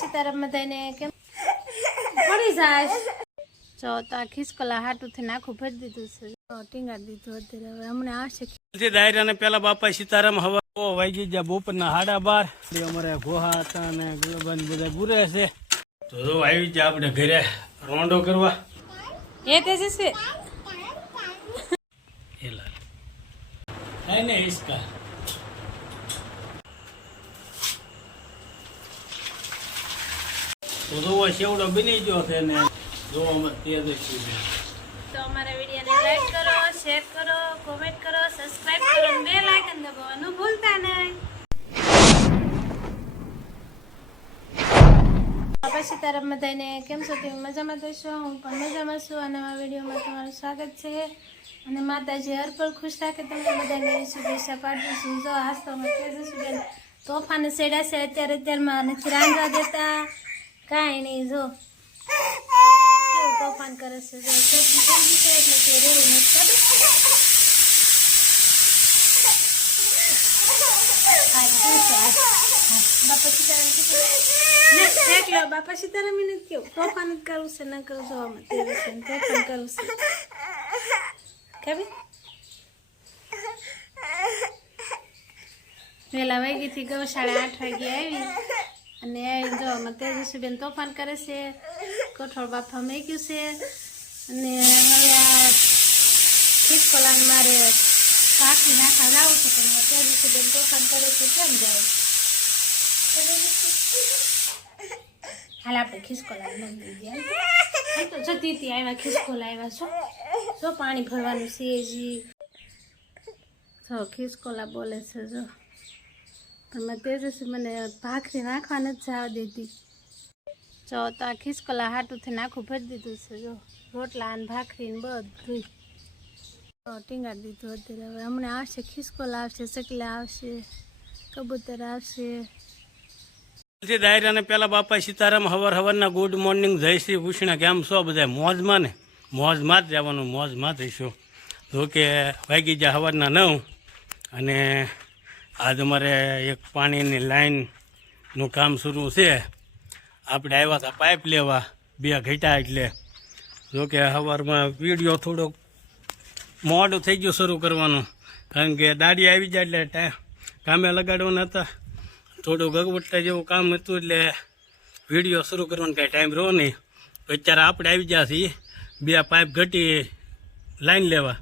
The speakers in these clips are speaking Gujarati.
સીતારામ બધાને કેમ? પડી જાય. જો તો આ ખિસકોલા હાટું થઈને આખું ભરી દીધું છે. ટીંગા દીધું અત્યારે હવે. હમણાં આવશે જે દાયરાને પેલા બાપા સીતારામ હવા વાગી ગયા બપોરના હાડા બાર. અમારે ગોહા હતા ને ગુલાબાન બધા ગુરે છે. તો જો આવી ગયા આપણે ઘરે રોંડો કરવા. એ તેજસ્વી એલા હે ને ઈસકા તો જો સેવડો બની ગયો છે ને જો અમે તેજ છીએ. તો અમારા વિડીયોને લાઈક કરો શેર કરો કોમેન્ટ કરો સબસ્ક્રાઇબ કરો અને બેલ આઇકન દબાવવાનું ભૂલતા નહીં. પછી તારા બધાને કેમ છો? તમે મજામાં થશો હું પણ મજામાં છું અને આ વિડીયોમાં તમારું સ્વાગત છે. અને માતાજી હર પર ખુશ રાખે તમને બધાને. શુભેચ્છા પાઠવું છું જો હાસ્તો અમે તોફાને સેડા છે, અત્યારે અત્યારમાં નથી રાંધવા દેતા. કાંઈ નહીં, જો. કેવું તોફાન કરે છે, જો. સબ્જી ગઈ છે એટલે તે રેવું નથી છે. બાપા સીતારામ કીધું ને. દેખ લો બાપા સીતારામ એને કેવું. તોફાન જ કરવું છે, ન કરવું જોવામાં તે વિશે તોફાન કરવું છે. ખબર? વહેલા વાગીથી ગૌશાળા આઠ વાગે આવી. અને જો અમારે તેજસ્વીબેન તોફાન કરે છે, કઠોળ બાફા મેક્યું છે, અને હવે આ ખિસકોલાને મારે પાકી નાખા લાવું છું, પણ તેજસ્વીબેન તોફાન કરે છે, કેમ જાય? હાલ આપણે ખિસકોલા મંદિર ગયા. તો જતી હતી આવ્યા ખિસકોલા આવ્યા છો જો પાણી ભરવાનું છે જી જો ખિસકોલા બોલે છે, જો. પણ મેં તેજસ્વી મને ભાખરી નાખવા નથી જવા દેતી જો તો આ ખિસકોલા હાટું થઈને આખું ભરી દીધું છે. જો, રોટલા અને ભાખરી ને બધું ટીંગાડી દીધું અત્યારે. હવે હમણાં આવશે, ખિસકોલા આવશે ચકલા આવશે, કબૂતર આવશે. જે દાયરાને પેલા બાપા સીતારામ હવાર હવારના ગુડ મોર્નિંગ, જય શ્રી કૃષ્ણ, કેમ છો બધા મોજમાં ને? મોજમાં જ જવાનું મોજમાં જઈશું જોકે વાગી ગયા હવારના નવ અને આજ અમારે એક પાણીની લાઈનનું કામ શરૂ છે. આપણે આવ્યા હતા પાઇપ લેવા, બે ઘટા એટલે. જોકે સવારમાં વીડિયો થોડોક મોડું થઈ ગયું શરૂ કરવાનું. કારણ કે દાડી આવી જાય એટલે ટાઈમ કામે લગાડવાના હતા. થોડું ગગવટતા જેવું કામ હતું એટલે વીડિયો શરૂ કરવાનો કાંઈ ટાઈમ રહ્યો નહીં. અત્યારે આપણે આવી ગયા છીએ, બે પાઇપ ઘટી લાઈન લેવા.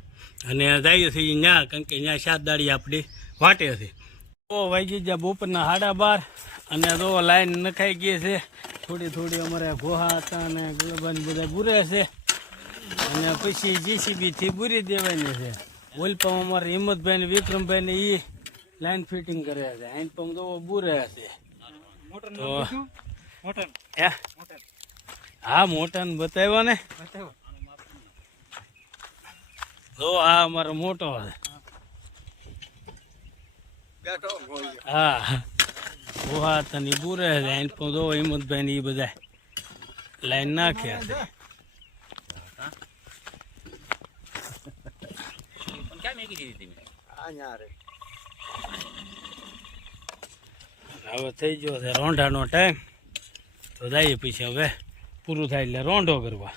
અને જઈએ છીએ ત્યાં કારણ કે ત્યાં સાત દાડી આપણી વાટે છે. તો વાગી ગયા બપોરના સાડા બાર અને તો લાઈન નખાઈ ગઈ છે. થોડી થોડી અમારે ગોહા હતા અને ગુલાબાન બધા બુરે છે. અને પછી જીસીબીથી બુરી દેવાની છે. ઓલપમ અમારે હિંમતભાઈ ને વિક્રમભાઈ ને એ લાઈન ફિટિંગ કરે છે. હેન્ડપંપ તો બુરે છે. તો હા? મોટા ને બતાવ્યો ને? જો આ અમારો મોટો છે. હા ગોહા હતા ને ઈ બુરે હેન્ડપંપ તો હિંમતભાઈ ને એ બધા લાઈન નાખ્યા છે. હવે થઈ ગયો છે રોંઢાનો ટાઈમ તો જઈએ પછી હવે. પૂરું થાય એટલે રોંઢો કરવા.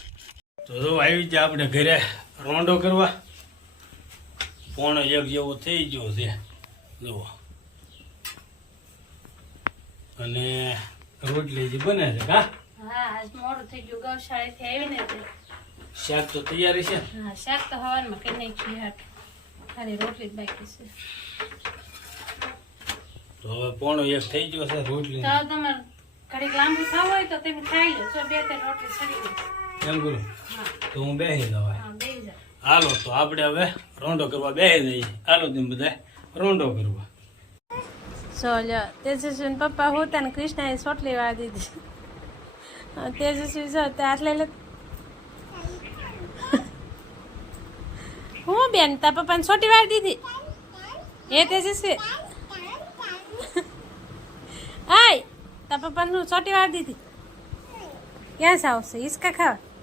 તો જો આવી જાય આપણે ઘરે રોંઢો કરવા. પોણો એક જેવો થઈ ગયો છે. જુઓ. અને રોટલી જે બને છે કા? હા આજ મોડું થઈ ગયું ગૌશાળાથી આવીને તે. શાક તો તૈયારી છે? હા શાક તો હવારમાં કઈ નાખ્યું હાટ. ખાલી રોટલી જ બાકી છે. તો હવે પોણો એક થઈ ગયો છે રોટલી. તો તમારે ઘડીક લાંબુ ખાવું હોય તો તમે ખાઈ લો. છો બે ત્રણ રોટલી સડી એમ કરું તો હું બેસી જાવ હાલો તો આપણે હવે રોંડો કરવા બેસી જઈએ. હાલો તમે બધા રોંડો કરવા. સો લ્યો તેજસ્વીને પપ્પા હોતા ને કૃષ્ણાએ સોટલી વાળી દીધી. તેજસ્વી જો આટલે હું બેન તા પપ્પાને સોટી વાળી દીધી? એ તેજસ્વી? આય તા પપ્પાને સોટી વાળી દીધી? ક્યાં આવશે ઈસકા ખાવા?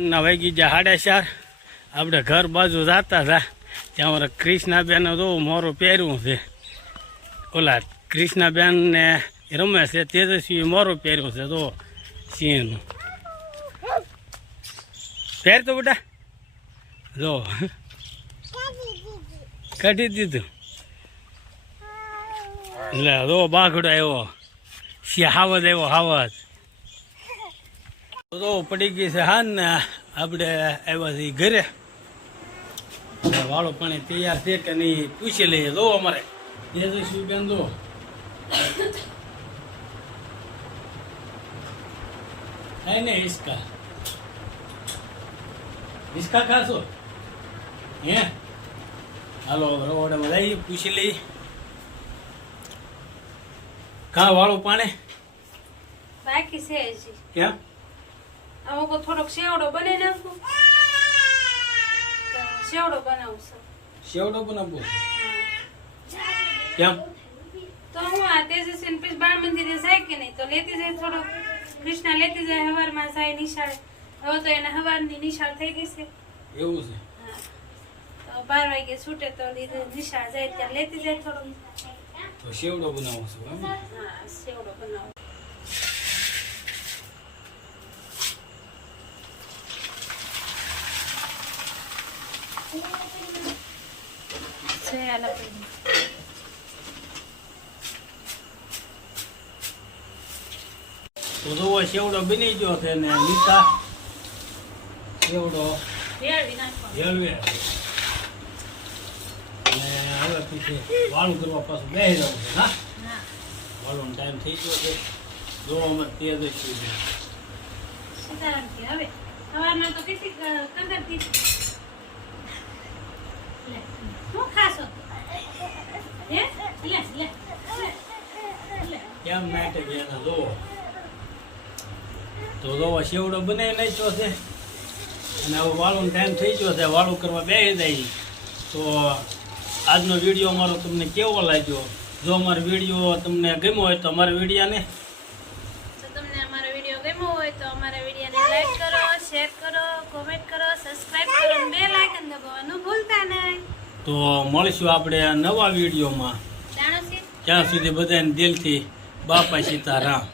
ના વાગી ગયા સાડા ચાર આપણે ઘર બાજુ જતા હતા ત્યાં અમારા કૃષ્ણાબેન તો મોરું પહેર્યું છે. ઓલા કૃષ્ણાબેન ને રમે છે તેજસ્વી મોરું પહેર્યું છે, તો સિંહનું. પહેર તો બેટા. જો. કાઢી દીધું. એટલે જો બાઘડો આવ્યો. સિંહ હાવજ આવ્યો, હાવજ. તો પડી ગઈ છે હાન ને આપણે આવ્યા છીએ ઘરે. વાળો પાણી તૈયાર છે કે નહીં પૂછી લઈએ. જો અમારે. જે જે શું બેન દો ને હિસકા? હિસકા ખાશો? હે? હાલો રોડ મજા પૂછી લઈએ. કાં વાળું પાણી? બાકી છે ક્યાં? હવે થોડોક શેવડો બની નાખું. તો સેવડો બનાવશું. શેવડો બનાવવો? કેમ? તો હું આ તેજસ્વી પછી બાળ મંદિરે જાય કે નહીં? તો લેતી જાય થોડો કૃષ્ણ લેતી જાય હવારમાં જાય નિશાળે. હવે તો એને હવારની નિશાળ થઈ ગઈ છે. એવું છે. તો બાર વાગે છૂટે તો નિશાળ જાય ત્યાં લેતી જાય થોડો તો શેવડો બનાવો છો હા શેવડો બનાવો છે આલા પડી. તો જોવો શેવડો બની ગયો છે ને નીતા શેવડો. રેલવે અને હવે પછી વાળું કરવા પાછું બેસી જવું છે હા વાળવાનો ટાઈમ થઈ ગયો છે જો અમે તેજ જ છીએ સીતારામથી હવે સવારમાં તો કેટલી ક- કંદરથી લે શું ખાશો હે લે લે લે લે કેમ નાટક એના જોવો તો જોવો શેવડો બનાવી નાખ્યો છે. અને હવે વાળું ટાઈમ થઈ ગયો છે. વાળું કરવા બેસી જાય. તો આજનો વીડિયો અમારો તમને કેવો લાગ્યો? જો અમારો વીડિયો તમને ગમ્યો હોય તો અમારા વિડીયાને તો તમને અમારો વીડિયો ગમ્યો હોય તો અમારા વિડીયોને લાઈક કરો શેર કરો કોમેન્ટ કરો સબસ્ક્રાઇબ કરો અને બેલ દબાવવાનું ભૂલતા નહીં. તો મળીશું આપણે નવા વિડીયોમાં. ત્યાં સુધી બધાને દિલથી બાપા સીતારામ.